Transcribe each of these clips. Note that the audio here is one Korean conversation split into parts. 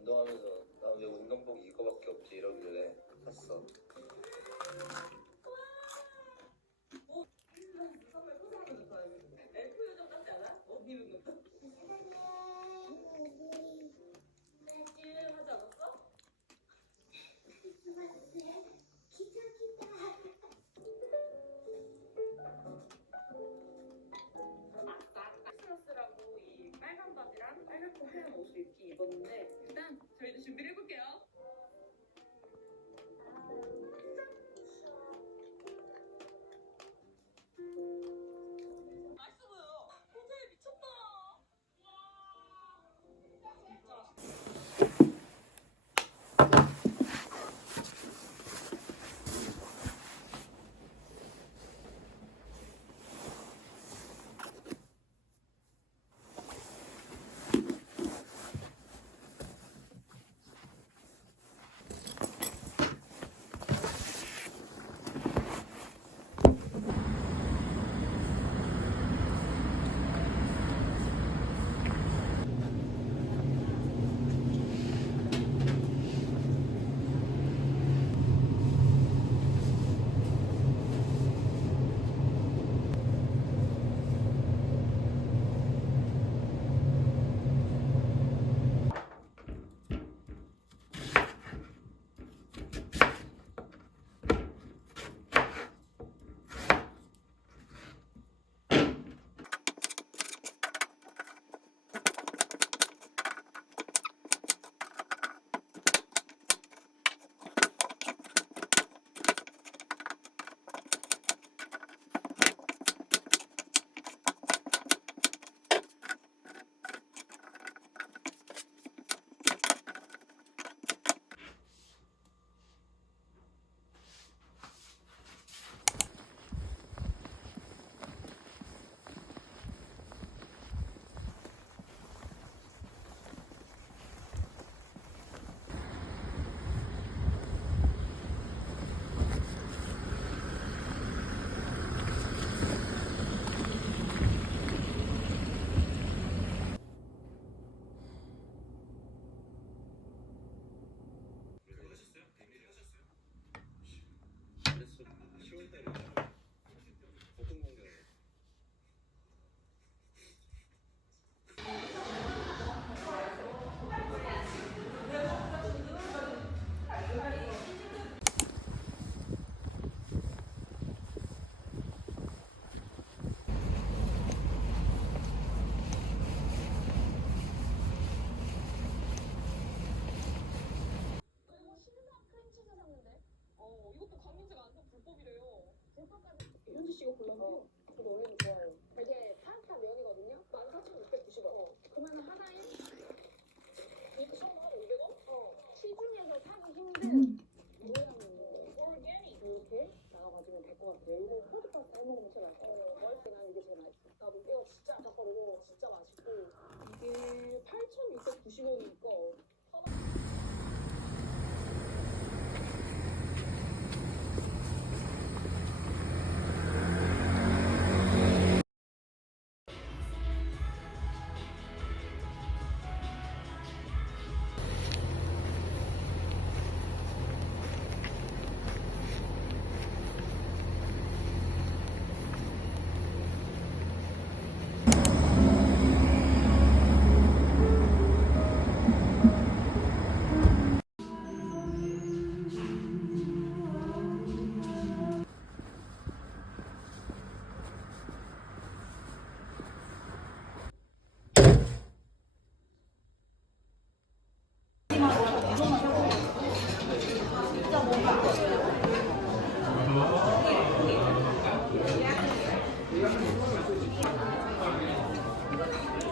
운동하면서 나 왜 운동복 이거밖에 없지 이러길래 샀어. 선물 포장하는 거 좋아해. 엘프 요정 같지 않아? 옷 입은 것도. 하지 않았어? 크리스마스라고 이 빨간 바지랑 빨갛고 하얀 옷을 이렇게 입었는데 일단 저희도 준비를 해볼게요. 맛있어 보여. 호텔 미쳤다. 그래서 10월달에 보통 공개. 이것도 강민지가 안 산 불법이래요. 불법까지 현지 씨가 골라서 저도 원래는 좋아해요. 이게 파스타 면이거든요. 14,690원. 그러면 하나에 이거 처음 한 500원? 시중에서 사기 힘든 모양인데 오르게닉 이렇게 나와가지고 될 것 같아요. 이거 코드 파스타 해먹으면 진짜 맛있어. 맛있어. 난 이게 제일 맛있어. 나도 이거 진짜 아까 이거 진짜 맛있고 이게 8,690원이니까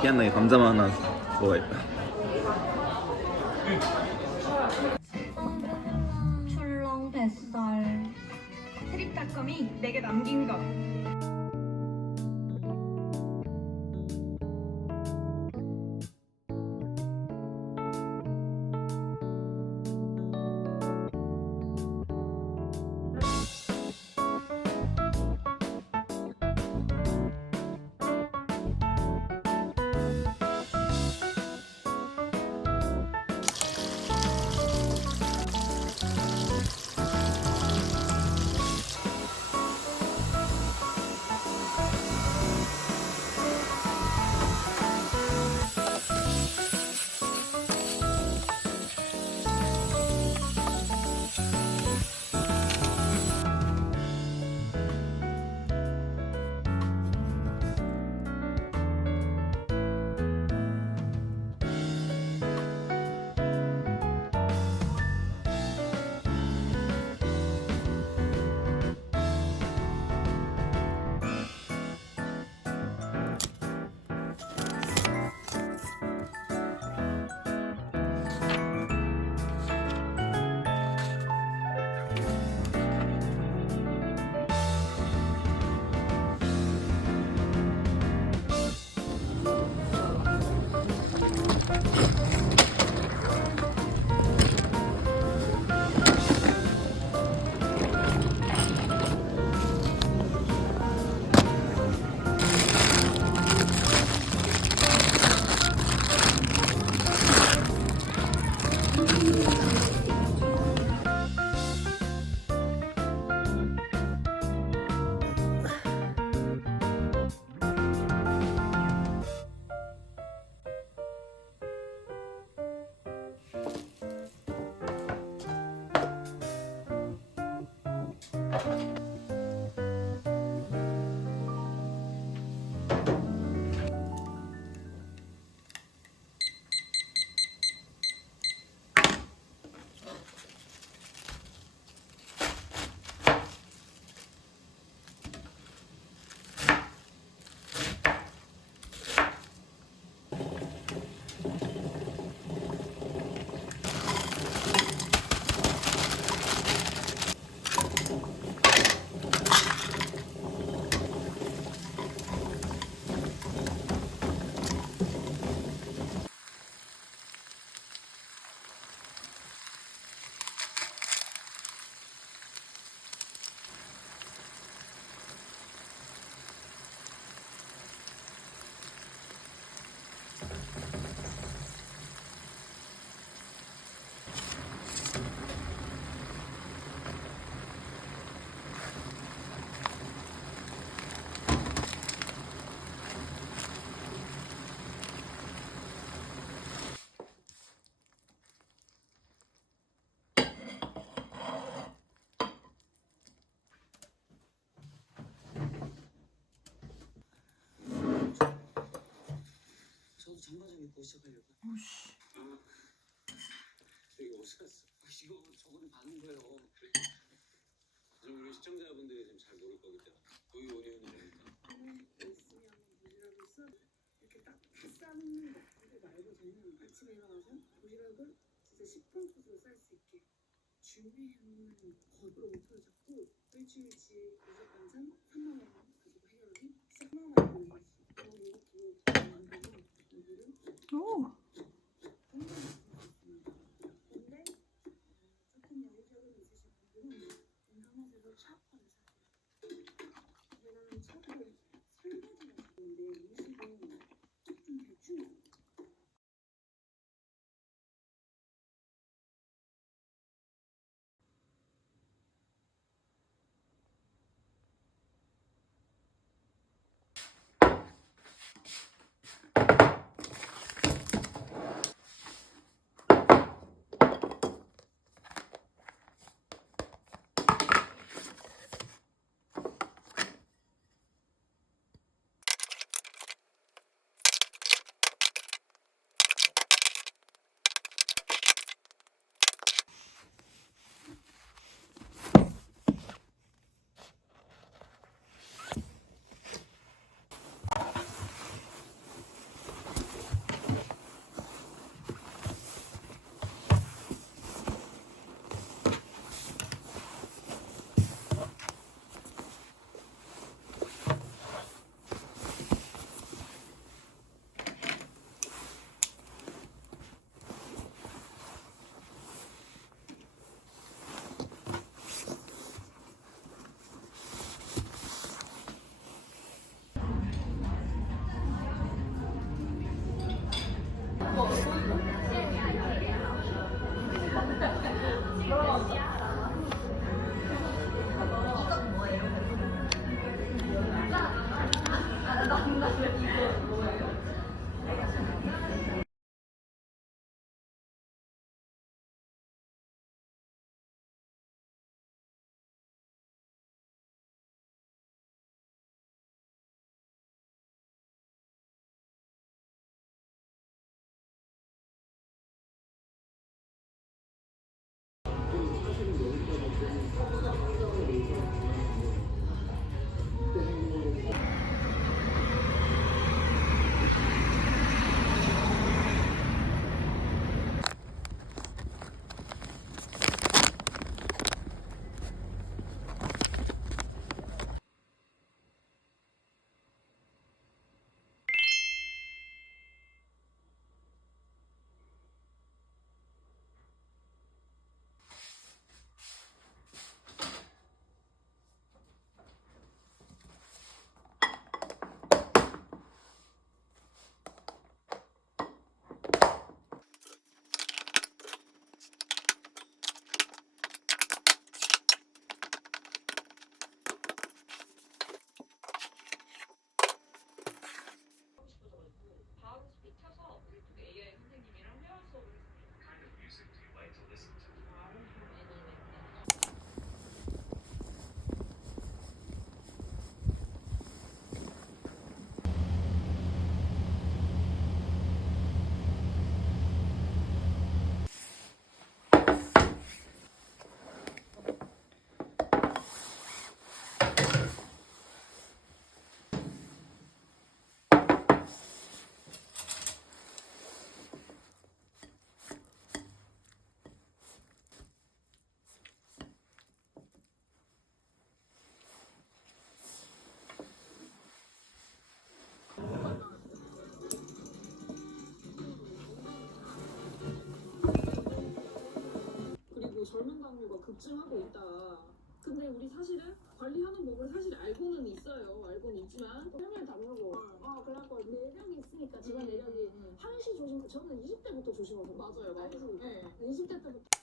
희한하게 감자만 하나 먹어야겠다. 출렁 뱃살 트립닷컴이 내게 남긴 거. 저도 장바 좀 입고 시작하려고. 오씨. 되게 어디 갔어? 이거 저번에 받은 거예요. 그래. 지금 우리 시청자분들이 지금 잘 모를 거기 때문에 거기 오디오니까. 있으면 도시락을 써 이렇게 딱 싸놓는 거. 그거 말고 저는 아침에 일어나서 도시락을 진짜 식품소스로 쌀 수 있게 준비해놓는 거로 목표를 잡고 일주일치 도시락 반찬 3만 원 가지고 해결하기 10만 원 올리기. 이것도 만들고 여기를 오. 근데 조금 여유자금 있으신 분들은 인터넷에서 샵화를 사세요. 왜냐면 샵을 설거지가 되는데 음식은 좀 대충 급증하고 있다. 근데 우리 사실은 관리하는 법을 사실 알고는 있어요. 알고는 있지만 평일 다녀고 그래갖고 내력이 있으니까 집안 내력이 한시 조심. 저는 20대부터 조심하고 맞아요. 네. 20대 때부터.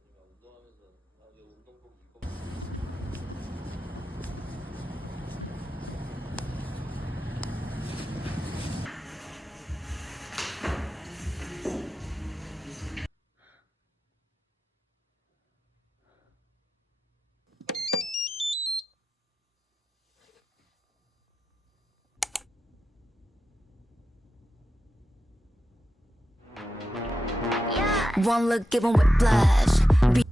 아니면 운동하면서 왜 운동복 입고 One look, give 'em whiplash.